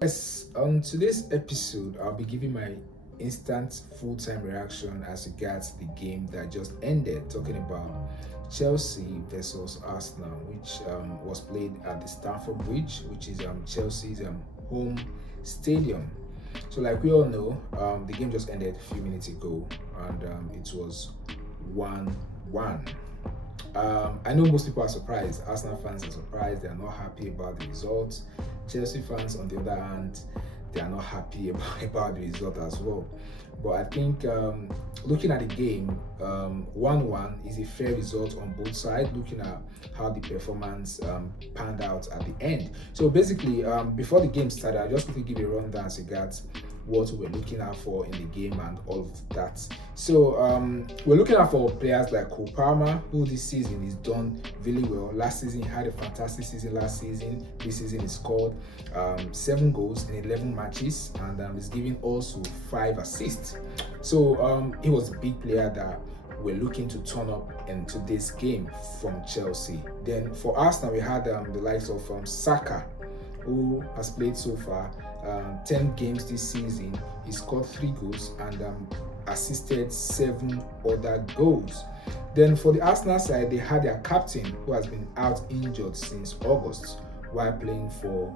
Yes, on today's episode, I'll be giving my instant full-time reaction as regards the game that just ended, talking about Chelsea versus Arsenal, which was played at the Stamford Bridge, which is Chelsea's home stadium. So, like we all know, the game just ended a few minutes ago, and it was 1-1. I know most people are surprised. Arsenal fans are surprised. They are not happy about the results. Chelsea fans, on the other hand, they are not happy about the result as well. But I think looking at the game, 1-1 is a fair result on both sides, looking at how the performance panned out at the end. So basically, before the game started, I just quickly give a rundown as regards what we're looking out for in the game and all of that. So we're looking out for players like Cole Palmer, who this season is done really well. Last season he had a fantastic season. Last season, this season he scored 7 goals in 11 matches and is giving also 5 assists. So he was a big player that we're looking to turn up into this game from Chelsea. Then for Arsenal, we had the likes of Saka, who has played so far 10 games this season. He scored 3 goals and assisted 7 other goals. Then for the Arsenal side, they had their captain who has been out injured since August while playing for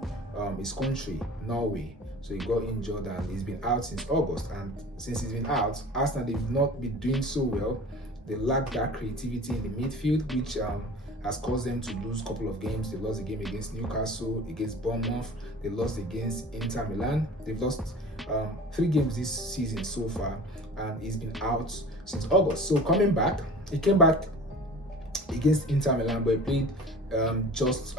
his country, Norway. So he got injured and he's been out since August. And since he's been out, Arsenal, they've not been doing so well. They lack that creativity in the midfield, which has caused them to lose a couple of games. They lost a game against Newcastle, against Bournemouth. They lost against Inter Milan. They've lost 3 games this season so far, and he's been out since August. So coming back, he came back against Inter Milan, but he played just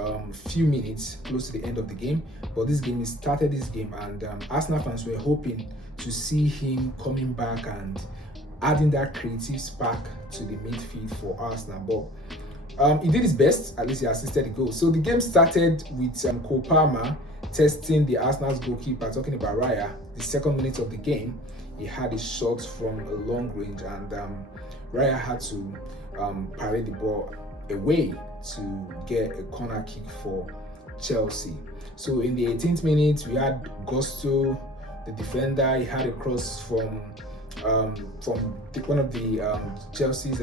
few minutes close to the end of the game. But this game, he started this game, and Arsenal fans were hoping to see him coming back and adding that creative spark to the midfield for Arsenal. But he did his best. At least he assisted the goal. So the game started with Cole Palmer testing the Arsenal's goalkeeper, talking about Raya. The second minute of the game, he had a shot from a long range, and Raya had to parade the ball away to get a corner kick for Chelsea. So in the 18th minute, we had Gusto, the defender. He had a cross from one of the Chelsea's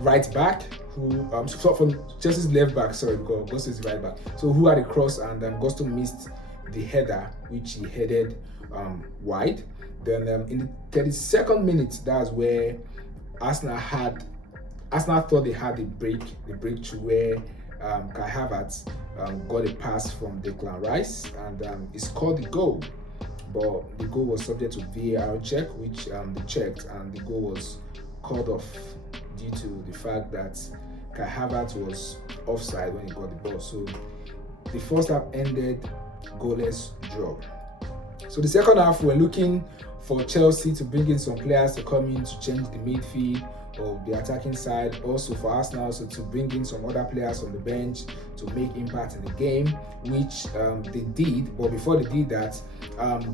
right back, who from Chelsea's left back, sorry, because Gusto is right back. So who had a cross, and Gusto missed the header, which he headed wide. Then in the 32nd minute, that's where Arsenal thought they had the breakthrough where Kai Havertz got a pass from Declan Rice, and he scored the goal. But the goal was subject to VAR check, which they checked, and the goal was called off due to the fact that Kai Havertz was offside when he got the ball. So the first half ended goalless draw. So the second half, we're looking for Chelsea to bring in some players to come in to change the midfield of the attacking side. Also for Arsenal, also to bring in some other players on the bench to make impact in the game, which they did. But before they did that,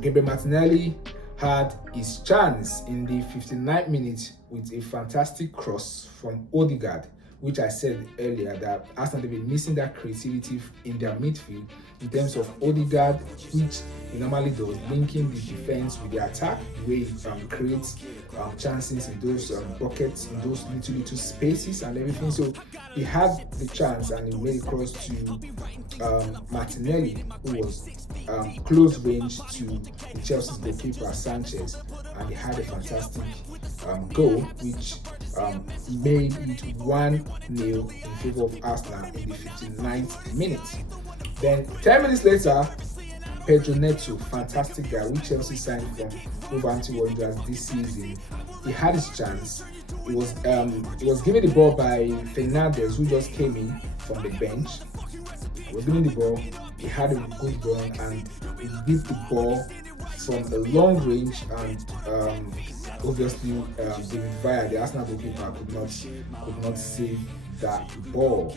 Gabriel Martinelli had his chance in the 59th minute with a fantastic cross from Odegaard, which I said earlier that Arsenal, they've been missing that creativity in their midfield in terms of Odegaard, which he normally does, linking the defense with the attack, the way he creates chances in those buckets, in those little spaces and everything. So he had the chance and he made a cross to Martinelli, who was close range to Chelsea's goalkeeper Sanchez, and he had a fantastic goal, which made it 1-0 in favor of Arsenal in the 59th minute. Then 10 minutes later, Pedro Neto, fantastic guy, which Chelsea signed from Wolverhampton Wanderers this season, he had his chance. He was given the ball by Fernandes, who just came in from the bench. He was given the ball, he had a good run, and he beat the ball from a long range, and obviously David Villa, the Arsenal goalkeeper, could not save that ball.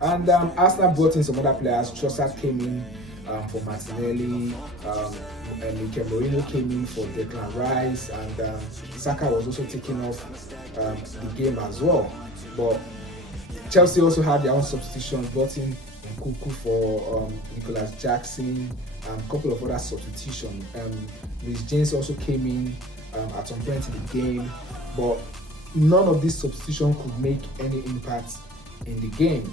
And Arsenal brought in some other players. Trossard came in for Martinelli, Mikel Merino came in for Declan Rice, and Saka was also taking off the game as well. But Chelsea also had their own substitutions, brought in Nkunku for Nicholas Jackson, and a couple of other substitutions. Rhys James also came in at some point in the game, but none of these substitutions could make any impact in the game.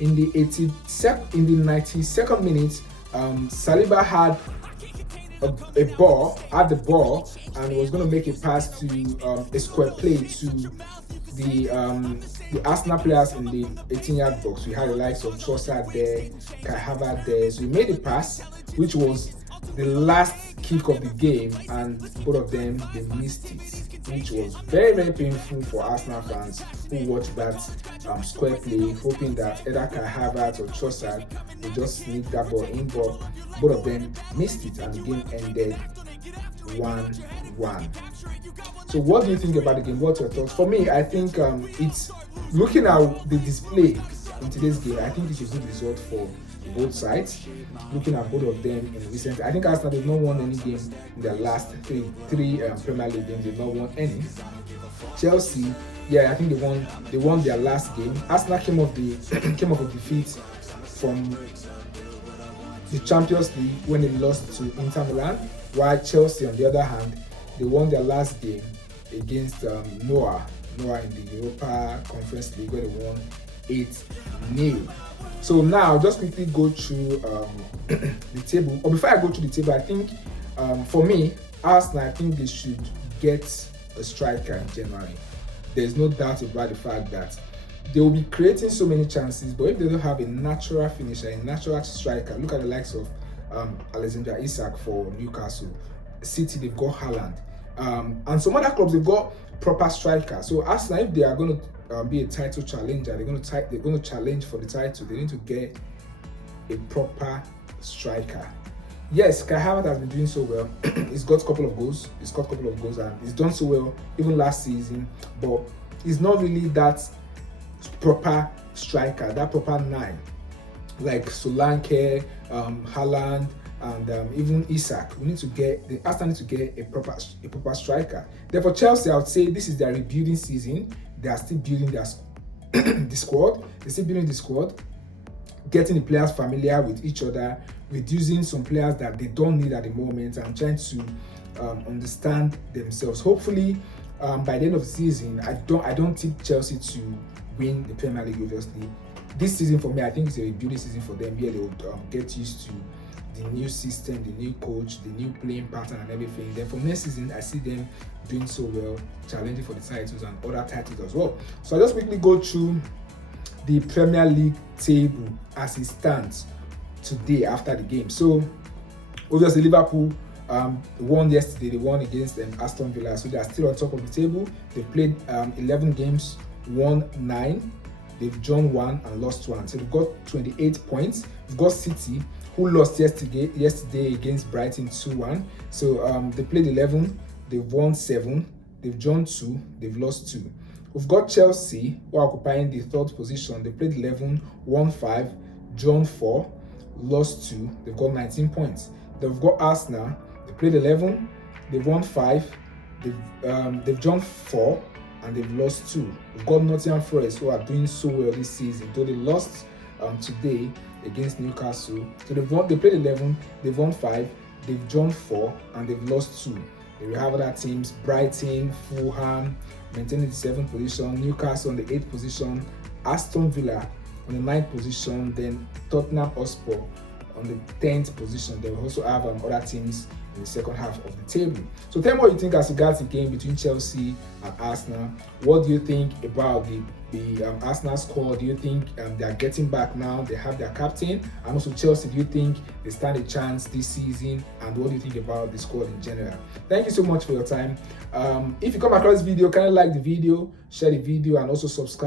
In the 92nd minute, Saliba had the ball and was going to make a pass to a square play to the Arsenal players in the 18-yard box. We had the likes of Trossard there, Kai Havertz there. So he made a pass, which was the last kick of the game, and both of them, they missed it, which was very, very painful for Arsenal fans who watched that square play, hoping that either Kai Havertz or Trossard would just sneak that ball in, but both of them missed it, and the game ended 1-1. So what do you think about the game? What's your thoughts? For me, I think it's looking at the display in today's game, I think it's a good result for both sides. Looking at both of them in recent, I think Arsenal did not won any game in their last three Premier League games. They've not won any. Chelsea, yeah, I think they won their last game. Arsenal came off a defeat from the Champions League when they lost to Inter Milan, while Chelsea, on the other hand, they won their last game against Noah in the Europa Conference League, where they won 8-0. So now, just quickly go through the table. Or before I go through the table, I think for me, Arsenal, I think they should get a striker in January. There's no doubt about the fact that they will be creating so many chances, but if they don't have a natural finisher, a natural striker, look at the likes of Alexander Isak for Newcastle. City, they've got Haaland. And some other clubs, they've got proper strikers. So Arsenal, if they are going to be a title challenger, they're going to challenge for the title, they need to get a proper striker. Yes, Kai Havertz has been doing so well. He's got a couple of goals. And he's done so well even last season. But he's not really that proper striker, that proper 9 like Solanke, Haaland, and even Isak. Arsenal need to get a proper striker. Therefore, Chelsea, I would say this is their rebuilding season. They are still building their the squad. They're still building the squad, getting the players familiar with each other, reducing some players that they don't need at the moment, and trying to understand themselves. Hopefully, by the end of the season, I don't tip Chelsea to win the Premier League. Obviously, this season for me, I think it's a rebuilding season for them. Here they will get used to the new system, the new coach, the new playing pattern, and everything. Then for next season, I see them doing so well, challenging for the titles and other titles as well. So I just quickly go through the Premier League table as it stands today after the game. So obviously Liverpool won yesterday. They won against Aston Villa, so they are still on top of the table. They played 11 games, won 9. They've drawn 1 and lost 1. So they've got 28 points. We've got City, who lost yesterday against Brighton 2-1. So they played 11, they've won 7, they've drawn 2, they've lost 2. We've got Chelsea, who are occupying the 3rd position. They played 11, won 5, drawn 4, lost 2. They've got 19 points. They've got Arsenal. They played 11, they've won 5, they've drawn 4, and they've lost 2. We've got Nottingham Forest, who are doing so well this season, though they lost today against Newcastle. So they played 11, they've won 5, they've drawn 4, and they've lost 2. Then we have other teams: Brighton, Fulham maintaining the 7th position, Newcastle on the 8th position, Aston Villa on the 9th position, then Tottenham Hotspur on the 10th position. Then we also have other teams in the second half of the table. So tell me what you think as regards the game between Chelsea and Arsenal. What do you think about the Arsenal squad? Do you think they are getting back now? They have their captain. And also Chelsea, do you think they stand a chance this season? And what do you think about the squad in general? Thank you so much for your time. If you come across this video, kindly like the video, share the video, and also subscribe.